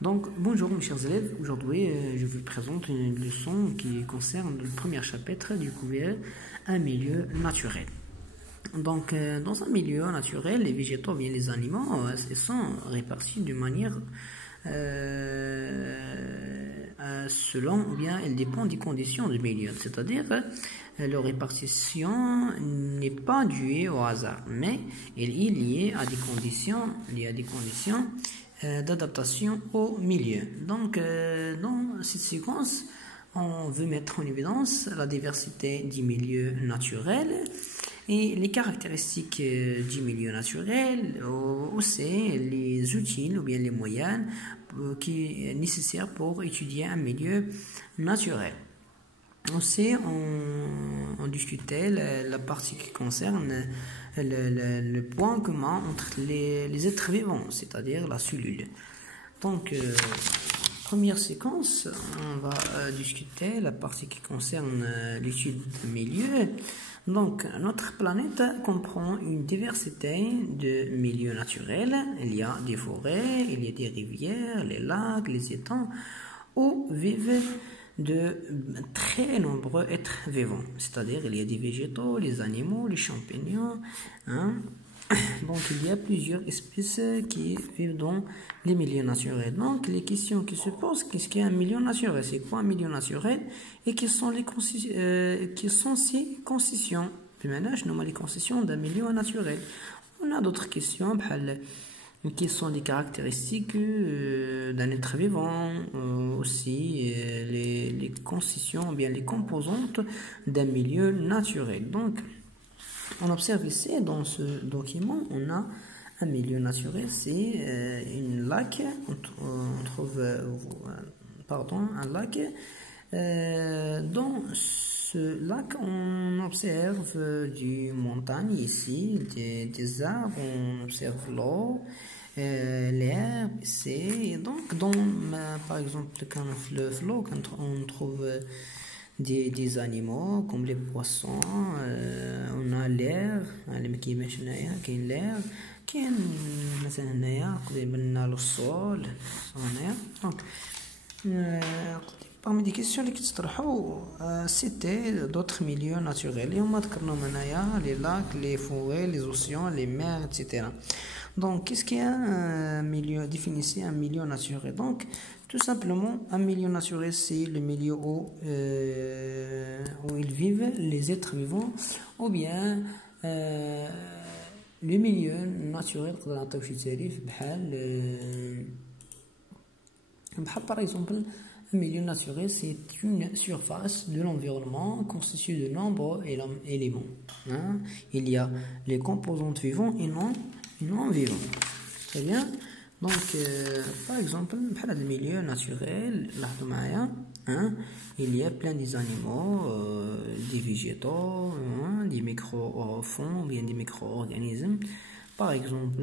Donc, bonjour mes chers élèves, aujourd'hui je vous présente une leçon qui concerne le premier chapitre du couvert Un milieu naturel. Donc, dans un milieu naturel, les végétaux, bien les animaux, sont répartis d'une manière selon, ou bien elle dépend des conditions du milieu. C'est-à-dire, leur répartition n'est pas due au hasard, mais elle est liée à des conditions, d'adaptation au milieu. Donc, dans cette séquence, on veut mettre en évidence la diversité du milieu naturel et les caractéristiques du milieu naturel, aussi les outils ou bien les moyens qui sont nécessaires pour étudier un milieu naturel. Aussi, on discutait la partie qui concerne le point commun entre les êtres vivants, c'est-à-dire la cellule. Donc, première séquence, on va discuter la partie qui concerne l'étude du milieu. Donc, notre planète comprend une diversité de milieux naturels. Il y a des forêts, il y a des rivières, les lacs, les étangs, où vivent de très nombreux êtres vivants. C'est-à-dire, il y a des végétaux, les animaux, les champignons. Donc, il y a plusieurs espèces qui vivent dans les milieux naturels. Donc, les questions qui se posent, qu'est-ce qu'est un milieu naturel? C'est quoi un milieu naturel? Et quelles sont ces concessions? Les concessions d'un milieu naturel. On a d'autres questions, quelles sont les caractéristiques d'un être vivant, aussi les concessions, bien les composantes d'un milieu naturel. Donc, on observe ici, dans ce document, on a un milieu naturel, c'est une lac, on trouve un lac. Dans ce lac, on observe des montagnes ici, des arbres, on observe l'eau, l'herbe, c'est donc par exemple quand on trouve des animaux comme les poissons, on a l'air اللي كيبانش هنايا كاين l'air كاين مثلا هنايا قريبا le sol هنايا donc parmi les questions اللي كيتطرحوا c'était d'autres milieux naturels اللي هما ذكرناهم هنايا les lacs, les forêts, les océans, les mers, etc. Donc, qu'est-ce qu'il y a un milieu? Définissez un milieu naturel. Donc, tout simplement, un milieu naturel, c'est le milieu où ils vivent, les êtres vivants, ou bien le milieu naturel, par exemple, un milieu naturel, c'est une surface de l'environnement constituée de nombreux éléments. Il y a les composantes vivantes et non vivants. Très bien. Donc, par exemple, dans le milieu naturel, il y a plein des animaux, des végétaux, des micro-fonds, bien des micro-organismes. Par exemple,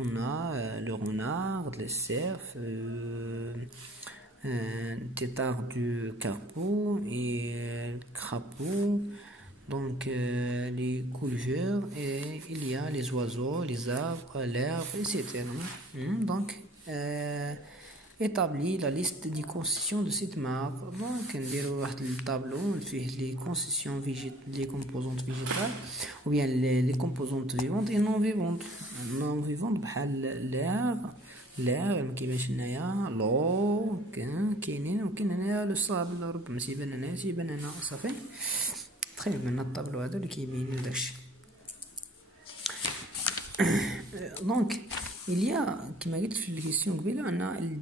on a le renard, le cerf, tétard du carpeau et le crapaud. Donc, les couleurs, et il y a les oiseaux, les arbres, l'herbe, etc. Donc, établit la liste des concessions de cette marque. Donc, on a le tableau, on fait les concessions les composantes végétales, ou bien les composantes vivantes et non vivantes. Non vivantes, l'air, l'eau, le sable, ça fait. من الطابلو هذا اللي كيبين لنا داكشي. Donc il y a كما قلت في الكيسيون قبيله ان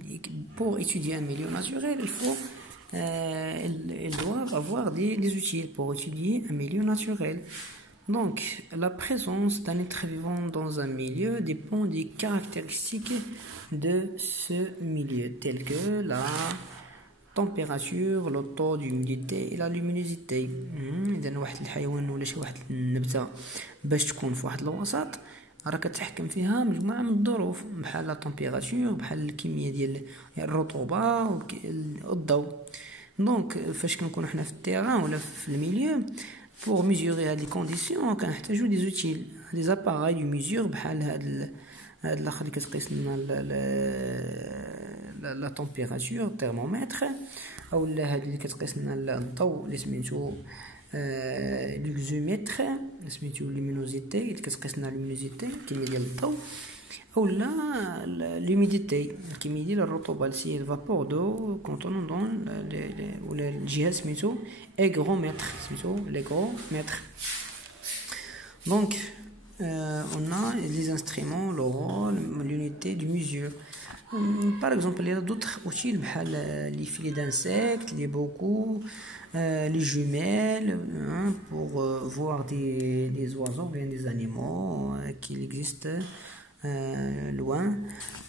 pour étudier un milieu naturel ils doivent avoir des outils pour étudier un milieu naturel. Donc la présence d'un être vivant dans un milieu dépend des caractéristiques de ce milieu telles que la température, le taux d'humidité et la luminosité. إذا واحد الحيوان ولا شي واحد النبتة باش تكون في واحد الوسط راه كتحكم فيها مجموعة من الظروف بحال لا تمبيراتور بحال الكمية ديال الرطوبة والضوء. دونك فاش كنكونوا حنا في التيران ولا في الميليو pour mesurer هاد لي كونديسيون كنحتاجو دي زوتيل دي زاباراي دو ميزور بحال هاد الاخر اللي كتقيس لنا la température thermomètre او لا هاد اللي كتقيس لنا الضوء اللي سميتو لوكزوميتر سميتو لومينوزيتي اللي كتقيس لنا لومينوزيتي الكميه ديال الضوء او لا لوميديتي الكميه ديال الرطوبه سي الفابور دو كونتونون دون ولا الجهاز سميتو ايغرومتر سميتو ليغرومتر. دونك on a les instruments, le rôle, l'unité de mesure. Par exemple, il y a d'autres outils, les filets d'insectes, les bocaux, les jumelles, pour voir des oiseaux, bien des animaux qui existent loin.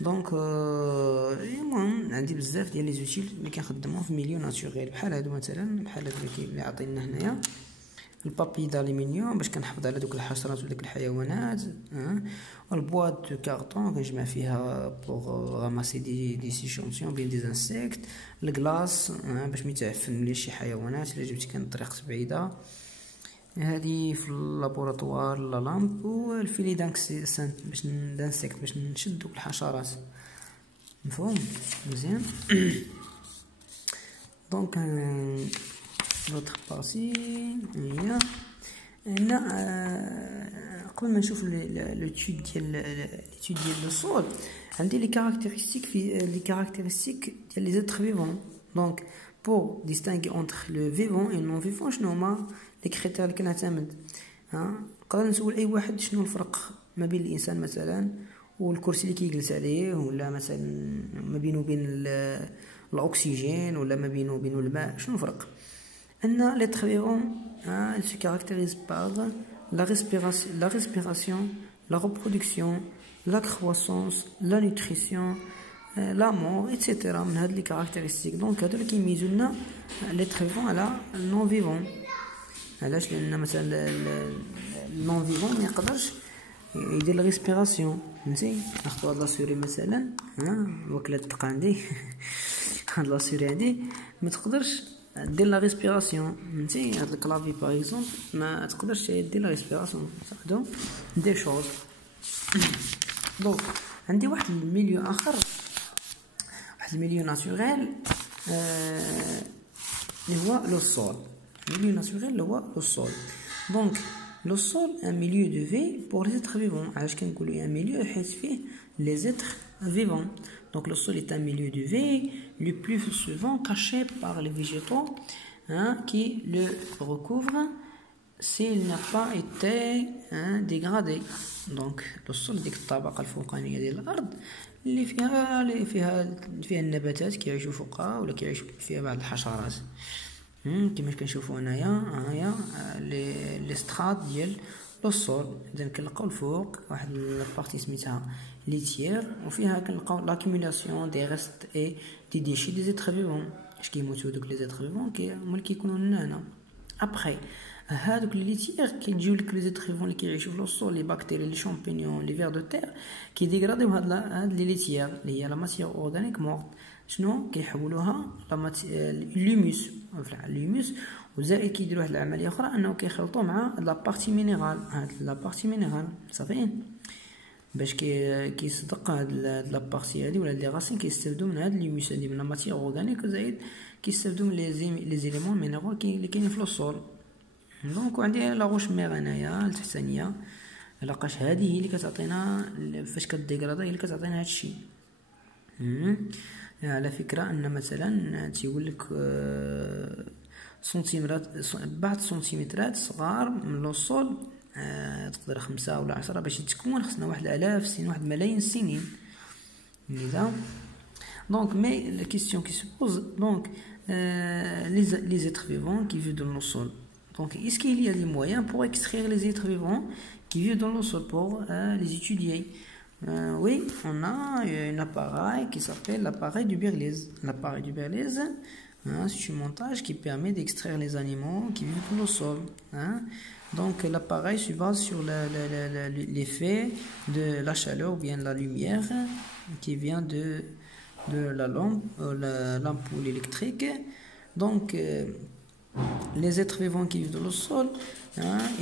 Donc, moi, عندي بزاف ديال les outils اللي كنخدمهم في ميليو ناتوريل بحال هادو مثلا بحال هاد اللي عطينا هنايا البابي دالومنيوم باش كنحافظ على دوك الحشرات ودوك الحيوانات والبواط دو كارطون كنجمع فيها بوغ راماسي دي سيشونسيون بين دي انسيكت الكلاص باش ما يتعفن لي شي حيوانات الا جبتي كان طريق بعيده هذه في اللابوراتوار لا لامب والفيلي دانكسيسانت باش دانسيكت باش نشد دوك الحشرات مفهوم مزيان. دونك l'autre partie هي هنا قبل ما نشوف l'étude ديال لو سول عندي لي كارactéristiques في لي كارactéristiques ديال لي êtres vivants. donc pour distinguer entre le vivant et non vivant شنو هما لي كريتير اللي كنعتمد نقدر نسول اي واحد شنو الفرق ما بين الانسان مثلا والكرسي اللي كيجلس عليه ولا مثلا ما بينه وبين الاكسجين ولا ما بينه وبين الماء شنو الفرق. أن l'être vivant il se caractérise par la respiration, la reproduction, la croissance, la nutrition, la mort, etc. من هاد لي كارactéristiques. دونك هادو اللي كيميزو لنا l'être vivant على non vivant. علاش؟ لأن مثلا non vivant ما يقدرش يدير الريسبيراسيون فهمتي. ناخدو هاد لاسوري مثلا وكلات الدق عندي هاد لاسوري عندي ما تقدرش دير لا ريسبيراسيون فهمتي. هاد الكلافي باغ اكزومبل ما تقدرش دير لا ريسبيراسيون هادو دي شوز. دونك عندي واحد الميليو اخر واحد الميليو ناتوريل اللي هو لو سول. الميليو ناتوريل اللي هو لو سول. دونك لو سول ان ميليو دو في بور لي زيتر فيفون. علاش كنقولوا ان ميليو حيت فيه لي زيتر فيفون. Donc le sol est un milieu de vie le plus souvent caché par les végétaux qui le recouvrent s'il n'a pas été dégradé. Donc le sol ديك الطبقة الفوقانية ديال الأرض اللي فيها النباتات كيعيشوا فوقها ولا كيعيشوا فيها بعض الحشرات كما كنشوفوا هنايا لي سترات ديال لو سول. اذا كنلقاو الفوق واحد البارتي سميتها ليتير وفيها كنلقاو لاكيميلاسيون دي ريست اي دي ديشي دي زيتر فيفون. اش كيموتو دوك لي زيتر فيفون هما اللي كيكونوا لنا هنا. ابخي هادوك لي ليتير كيجيو لك لي زيتر فيفون اللي كيعيشوا في لو لي بكتيري لي شامبينيون لي فير دو تير كيديغراديو هاد لي ليتير اللي هي لا ماتيير اورغانيك مورت. شنو كيحولوها لوموس لوموس وزائد كيديروا واحد العمليه اخرى انه كيخلطوا مع لا بارتي مينيرال. هاد لا بارتي مينيرال صافي باش كيصدق هاد لا بارتي هادي ولا لي راسين كيستافدوا من هاد لوموس هادي من لا ماتيير اورغانيك وزائد كيستافدوا من لي زيليمون مينيرال اللي كاينين في السول. دونك عندي لا روش مير هنايا التحتانيه لقاش هذه هي اللي كتعطينا فاش كديغرادا هي اللي كتعطينا هادشي. على فكره ان مثلا تيقول لك سنتيمترات بعض سنتيمترات صغار من لو سول تقدر 5 ولا 10 باش يتكون خصنا واحد الاف سنين واحد ملايين السنين لذا. دونك مي لا كيسيون كي se pose donc les êtres vivants qui vivent dans le sol. Donc est-ce qu'il y a des moyens pour extraire les êtres vivants qui vivent dans le sol pour les étudier? Oui, on a un appareil qui s'appelle l'appareil du Berlioz. L'appareil du Berlioz, c'est un montage qui permet d'extraire les animaux qui vivent dans le sol. Donc l'appareil se base sur l'effet de la chaleur ou bien la lumière qui vient de l'ampoule électrique. Donc les êtres vivants qui vivent dans le sol,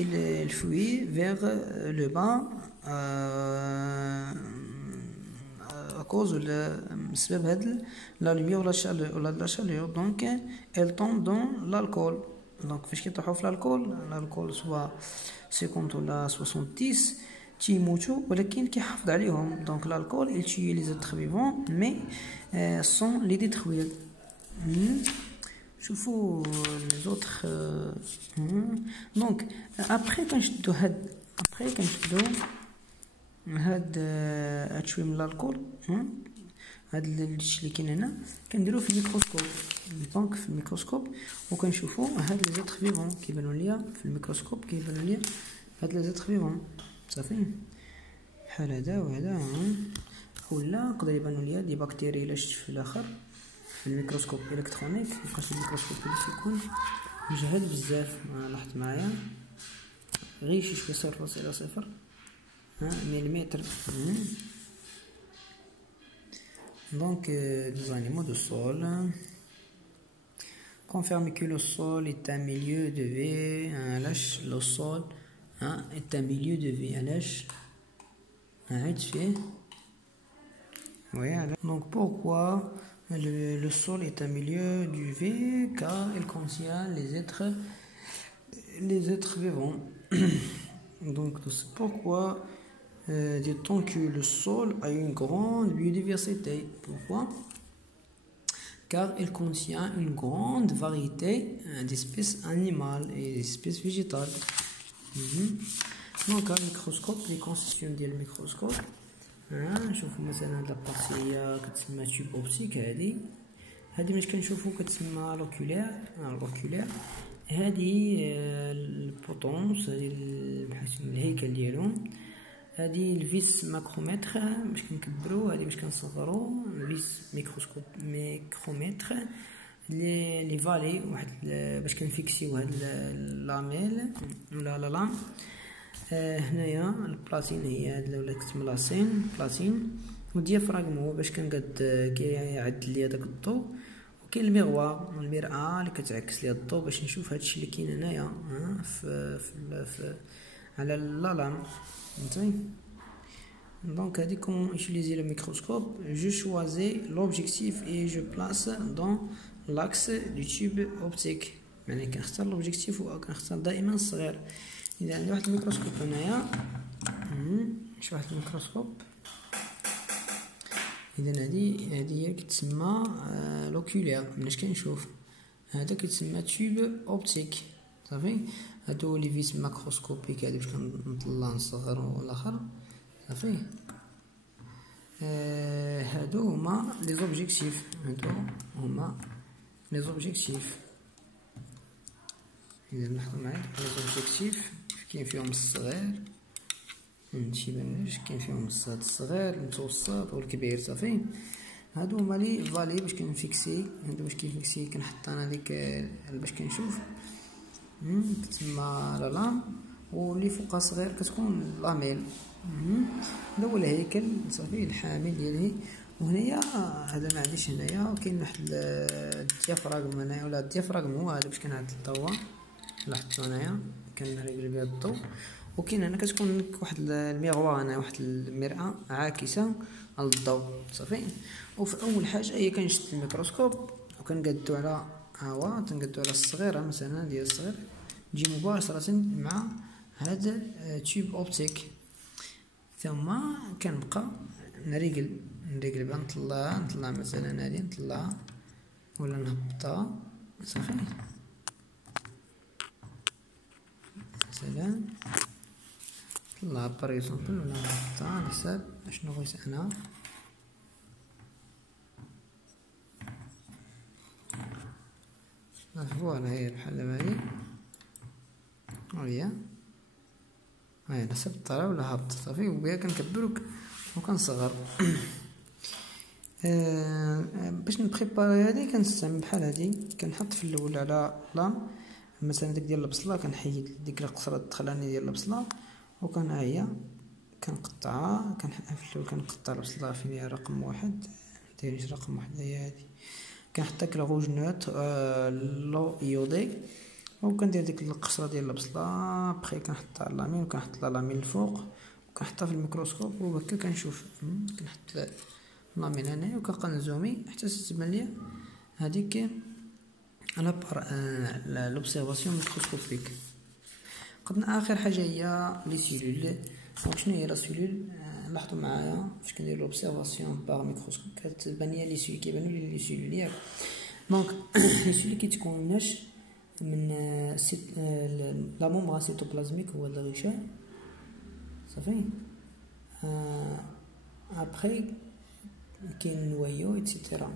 ils fuient vers le bas اكوز ولا بسبب هاد لا لوميير ولا لا شالور. دونك ال طون دون لالكول. دونك فاش كيطيحو في الالكول سوا 50 ولا 70 تيموتو، ولكن كيحافظ عليهم. دونك الالكول il tue les êtres vivants mais sans les détruire. شوفوا لي زوطخ. دونك ابري كنشدو هاد شويه من الالكول، هاد الشيء اللي كاين هنا كنديروه في الميكروسكوب. دونك في الميكروسكوب وكنشوفوا هاد لي زيتر فيفون كيبانوا ليا في الميكروسكوب، كيبانوا ليا هاد لي زيتر فيفون صافي بحال هذا وهذا. ولا يقدر يبانوا ليا دي بكتيري الا شفت في الاخر في الميكروسكوب الكترونيك. مابقاش الميكروسكوب اللي يكون مجهد بزاف. لاحظت معايا غير شي شويه 0.0 مليمتر. Donc, des animaux de sol. Confirme que le sol est un milieu de vie. Le sol est un milieu de vie. Oui, donc pourquoi le sol est un milieu de vie? Car il contient les êtres vivants. Donc c'est pourquoi dit-on que le sol a une grande biodiversité. Pourquoi? Car il contient une grande variété d'espèces animales et d'espèces végétales. Donc le microscope, les constitutions du microscope. نشوفوا مثلا هاد لابارتي كتسمى تيوب اوبتيك. هادي ملي كنشوفو كتسمى لوكولير. هادي البوطونس، هادي بحال الهيكل ديالهم. هادي الفيس ماكرومتر باش كنكبرو، هادي باش كنصغرو الفيس ميكرومتر. لي فالي واحد باش كنفيكسيو هاد لاميل ولا لا لام. هنايا البلاتين هي هاد ولا كتسمى لاسين بلاتين. والديافراغم هو باش كيعدل لي هداك الضوء. وكاين الميغوار المرآة اللي كتعكس لي الضوء باش نشوف هادشي اللي كاين هنايا في على لالام. Donc, comment utiliser le microscope? Je choisis l'objectif et je place dans l'axe du tube optique. يعني كنختار l'objectif وكنختار دائما الصغير. إذا عندي واحد الميكروسكوب هنايا، شي واحد الميكروسكوب. إذا هادي هي كتسمى لوكولير. مناش كنشوف هذا كيتسمى تيوب اوبتيك صافي. هادو لي فيس ماكروسكوبيك هادي باش كنطلع نصغر والاخر صافي. هادو هما لي زوبجيكتيف. إذا لاحظوا معايا لي زوبجيكتيف كاين فيهم الصغير ماشي بنش، كاين فيهم الصغير المتوسط والكبير صافي. هادو هما لي فالي باش كنفيكسي. هادو باش كيفيكسي كنحط انا ديك باش كنشوف تسمى لا لام. واللي فوقها صغير كتكون لاميل. هذا هو الهيكل صافي الحامل ديالي. وهنايا هذا ما عنديش هنايا. كاين واحد الديافراغم هنايا ولا الديافراغم هو هذا باش كنعدل الضوء. لاحظتوا هنايا كنريقل بها الضوء. وكاين هنا كتكون واحد الميغوار هنا واحد المرآة عاكسة على الضوء صافي. وفي اول حاجه هي كنشد الميكروسكوب وكنقادو على تنقادو على الصغيره مثلا ديال الصغير تجي مباشره مع هذا تيوب اوبتيك. ثم كنبقى نريقل بها نطلع مثلا هادي نطلعها ولا نهبطها صافي. مثلا نطلعها باريزومبل ولا نهبطها على حساب اشنو بغيت انا. فوالا هي بحال دابا هي هاي على حسب الطلع ولا هابط صافي. وبها كنكبر وكنصغر. باش نبريباري هادي كنستعمل بحال هادي. كنحط في الاول على لام مثلا ديك ديال البصله، كنحيد ديك القصره الدخلانيه ديال البصله وكنعيا كنقطعها. في الاول كنقطع البصله فين رقم 1 مدايرينش رقم 1 هي هادي. كنحط داك الغوج نوت لو ايودي وكندير ديك القشره ديال البصله. بخي كنحطها على لامين وكنحط لامين الفوق وكنحطها في الميكروسكوب وهكا كنشوف. كنحط نعمل هنايا وكنبقى نزومي حتى تتبان ليا هذيك لوبسيرفاسيون ميكروسكوبيك. قدنا اخر حاجه هي لي سيلول. دونك شنو هي لا سيلول؟ لاحظوا معايا فاش كندير لوبسيرفاسيون باغ ميكروسكوب كتبان ليا لي سيلول، كيبانوا لي لي سيلول ياك. دونك لي سيلول كيتكوناش من لا مومبران سيتوبلازميك هو الغشاء صافي. ابري كاين نويو ايتترا.